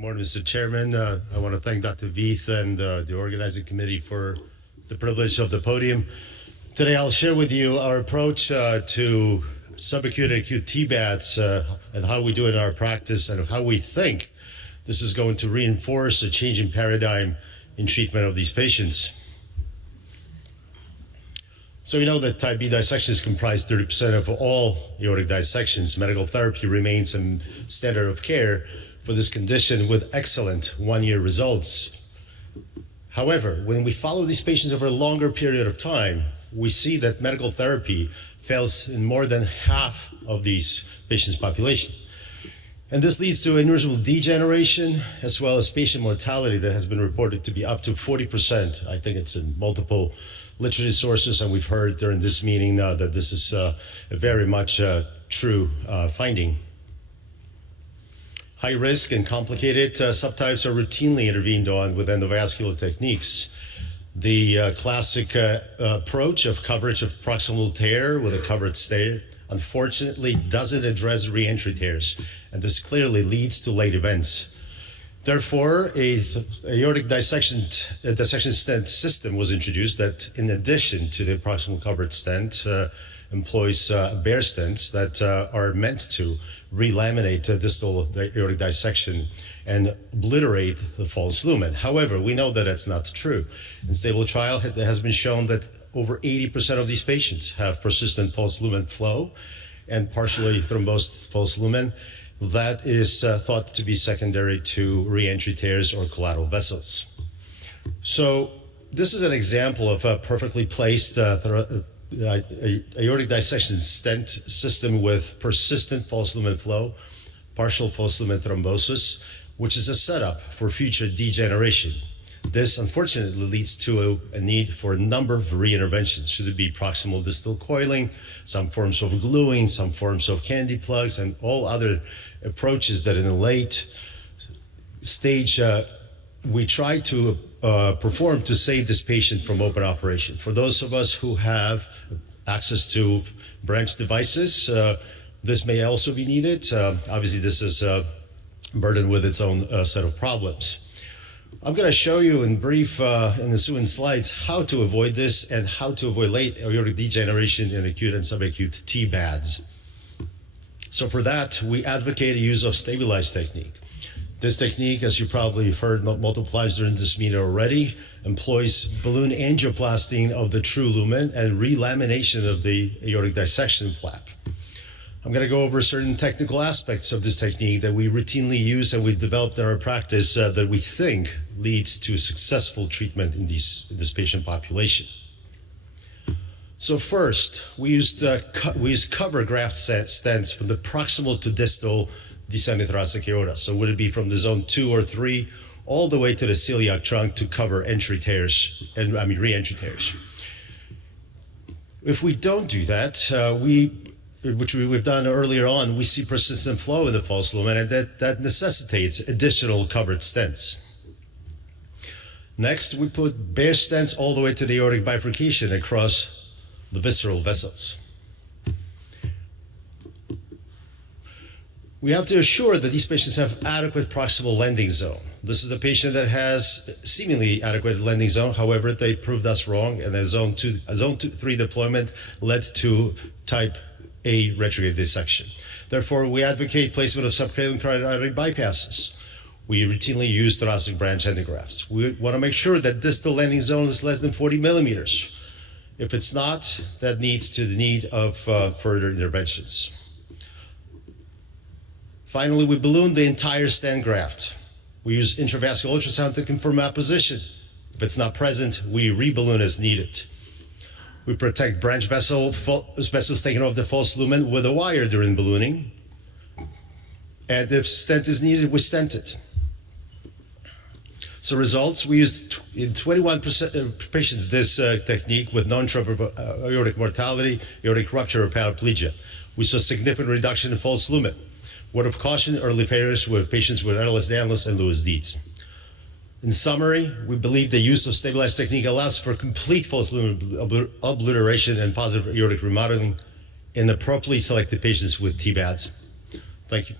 Good morning, Mr. Chairman. I want to thank Dr. Veith and the organizing committee for the privilege of the podium. Today, I'll share with you our approach to subacute and acute Tbads and how we do it in our practice and how we think this is going to reinforce a change in paradigm in treatment of these patients. So we know that type B dissections comprise 30% of all aortic dissections. Medical therapy remains a standard of care for this condition with excellent one-year results. However, when we follow these patients over a longer period of time, we see that medical therapy fails in more than half of these patients' population. And this leads to irreversible degeneration as well as patient mortality that has been reported to be up to 40%. I think it's in multiple literature sources, and we've heard during this meeting now that this is a very much true finding. High risk and complicated subtypes are routinely intervened on with endovascular techniques. The classic approach of coverage of proximal tear with a covered stent unfortunately doesn't address re-entry tears, and this clearly leads to late events. Therefore, a aortic dissection stent system was introduced that, in addition to the proximal covered stent, employs bare stents that are meant to relaminate distal aortic dissection and obliterate the false lumen. However, we know that that's not true. In Stabilie trial, it has been shown that over 80% of these patients have persistent false lumen flow and partially thrombosed false lumen. That is thought to be secondary to re-entry tears or collateral vessels. So this is an example of a perfectly placed aortic dissection stent system with persistent false lumen flow, partial false lumen thrombosis, which is a setup for future degeneration. This unfortunately leads to a need for a number of re-interventions. Should it be proximal distal coiling, some forms of gluing, some forms of candy plugs, and all other approaches that in a late stage we try to perform to save this patient from open operation. For those of us who have access to branch devices, this may also be needed. Obviously, this is burdened with its own set of problems. I'm going to show you in brief in the ensuing slides how to avoid this and how to avoid late aortic degeneration in acute and subacute Tbads. So for that, we advocate the use of stabilized technique. This technique, as you probably have heard multiple times during this meeting already, employs balloon angioplasty of the true lumen and relamination of the aortic dissection flap. I'm going to go over certain technical aspects of this technique that we routinely use and we've developed in our practice that we think leads to successful treatment in this patient population. So first, we used cover graft stents from the proximal to distal descending thoracic aorta. So would it be from the zone 2 or 3 all the way to the celiac trunk to cover entry tears, and re-entry tears. If we don't do that, which we've done earlier on, we see persistent flow in the false lumen, and that necessitates additional covered stents. Next, we put bare stents all the way to the aortic bifurcation across the visceral vessels. We have to assure that these patients have adequate proximal landing zone. This is a patient that has seemingly adequate landing zone. However, they proved us wrong, and a zone 3 deployment led to type A retrograde dissection. Therefore, we advocate placement of subclavian carotid artery bypasses. We routinely use thoracic branch endografts. We want to make sure that distal landing zone is less than 40 millimeters. If it's not, that leads to the need of further interventions. Finally, we balloon the entire stent graft. We use intravascular ultrasound to confirm apposition. If it's not present, we reballoon as needed. We protect branch vessels taken off the false lumen with a wire during ballooning. And if stent is needed, we stent it. So results, we used in 21% of patients this technique with non-intraoperative aortic mortality, aortic rupture, or paraplegia. We saw significant reduction in false lumen. Word of caution, early failures with patients with Ehlers-Danlos and Lewis-Dietz. In summary, we believe the use of stabilized technique allows for complete false lumen obliteration and positive aortic remodeling in appropriately selected patients with Tbads. Thank you.